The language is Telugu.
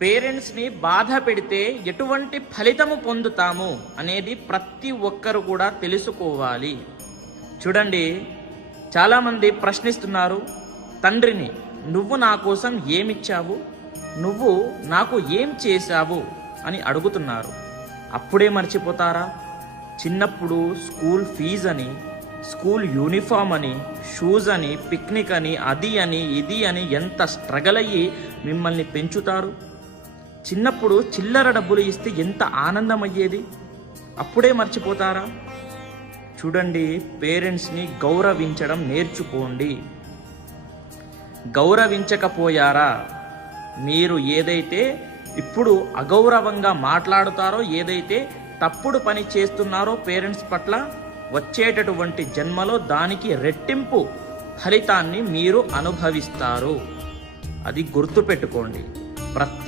పేరెంట్స్ని బాధ పెడితే ఎటువంటి ఫలితము పొందుతాము అనేది ప్రతి ఒక్కరు కూడా తెలుసుకోవాలి. చూడండి, చాలామంది ప్రశ్నిస్తున్నారు, తండ్రిని నువ్వు నా కోసం ఏమిచ్చావు, నువ్వు నాకు ఏం చేశావు అని అడుగుతున్నారు. అప్పుడే మర్చిపోతారా? చిన్నప్పుడు స్కూల్ ఫీజు అని, స్కూల్ యూనిఫామ్ అని, షూస్ అని, పిక్నిక్ అని, అది అని ఇది అని ఎంత స్ట్రగల్ అయ్యి మిమ్మల్ని పెంచుతారు. చిన్నప్పుడు చిల్లర డబ్బులు ఇస్తే ఎంత ఆనందం అయ్యేది, అప్పుడే మర్చిపోతారా? చూడండి, పేరెంట్స్ని గౌరవించడం నేర్చుకోండి. గౌరవించకపోయారా, మీరు ఏదైతే ఇప్పుడు అగౌరవంగా మాట్లాడుతారో, ఏదైతే తప్పుడు పని చేస్తున్నారో పేరెంట్స్ పట్ల, వచ్చేటటువంటి జన్మలో దానికి రెట్టింపు ఫలితాన్ని మీరు అనుభవిస్తారు. అది గుర్తుపెట్టుకోండి. ప్రతి